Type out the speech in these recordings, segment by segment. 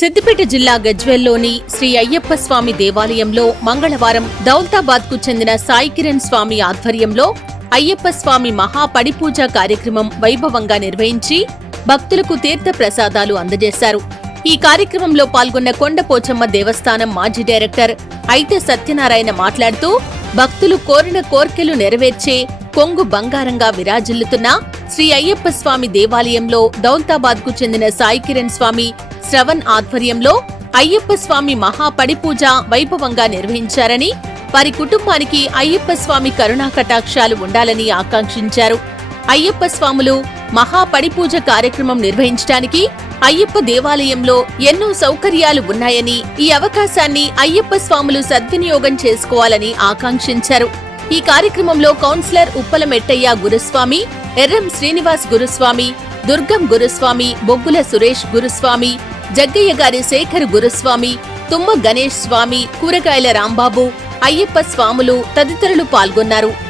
సిద్దిపేట జిల్లా గజ్వెల్లోని శ్రీ అయ్యప్ప స్వామి దేవాలయంలో మంగళవారం దౌల్తాబాద్కు చెందిన సాయి కిరణ్ స్వామి ఆధ్వర్యంలో అయ్యప్ప స్వామి మహా పడిపూజ కార్యక్రమం వైభవంగా నిర్వహించి భక్తులకు తీర్థ ప్రసాదాలు అందజేశారు. ఈ కార్యక్రమంలో పాల్గొన్న కొండపోచమ్మ దేవస్థానం మాజీ డైరెక్టర్ అయితే సత్యనారాయణ మాట్లాడుతూ భక్తులు కోరిన కోర్కెలు నెరవేర్చే కొంగు బంగారంగా విరాజిల్లుతున్న శ్రీ అయ్యప్ప స్వామి దేవాలయంలో దౌంతాబాద్కు చెందిన సాయి కిరణ్ స్వామి శ్రవణ్ ఆధ్వర్యంలో అయ్యప్ప స్వామి మహాపడిపూజ వైభవంగా నిర్వహించారని వారి కుటుంబానికి అయ్యప్ప స్వామి కరుణా కటాక్షాలు ఉండాలని ఆకాంక్షించారు. అయ్యప్ప స్వాములు మహాపడిపూజ కార్యక్రమం నిర్వహించడానికి అయ్యప్ప దేవాలయంలో ఎన్నో సౌకర్యాలు ఉన్నాయని ఈ అవకాశాన్ని అయ్యప్ప స్వాములు సద్వినియోగం చేసుకోవాలని ఆకాంక్షించారు. ఈ కార్యక్రమంలో కౌన్సిలర్ ఉప్పల మెట్టయ్య గురుస్వామి ఎర్రం శ్రీనివాస్ గురుస్వామి దుర్గం గురుస్వామి బొగ్గుల సురేష్ గురుస్వామి జగ్గయ్య గారి శేఖర్ గురుస్వామి తుమ్మ గణేష్ స్వామి కూరగాయల రాంబాబు అయ్యప్ప స్వాములు తదితరులు పాల్గొన్నారు.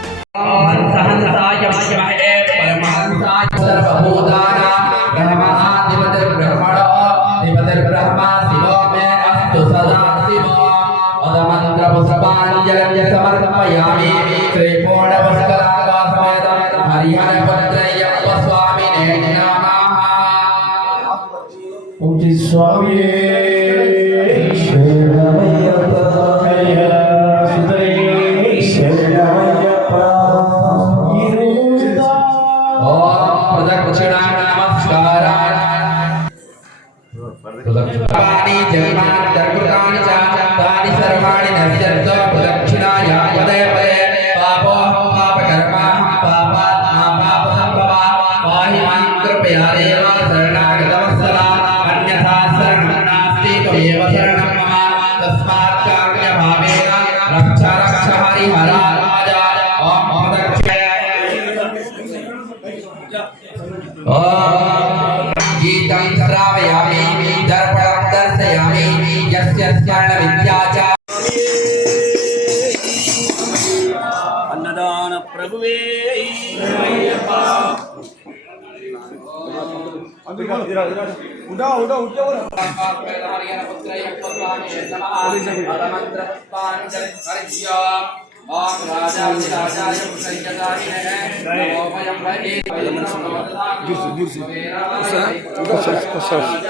ఓం ప్రదక్షిణాయ यस्य स्मरण विद्या च अन्नदान प्रभुवे उठा उठा उठा Dur, dur, dur. Kısa, kısa, kısa.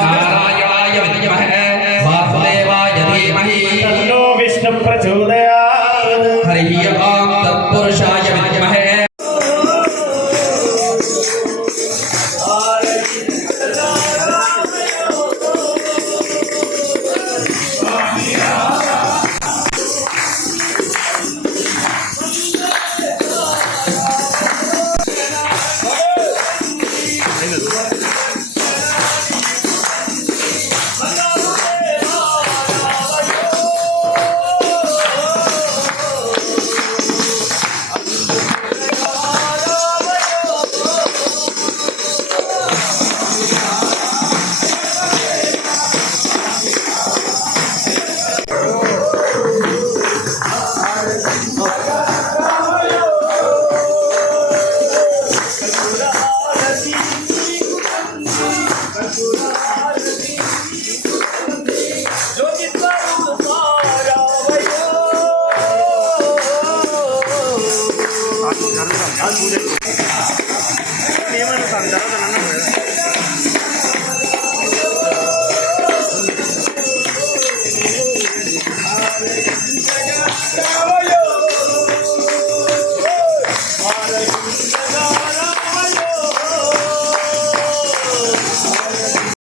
Goodness.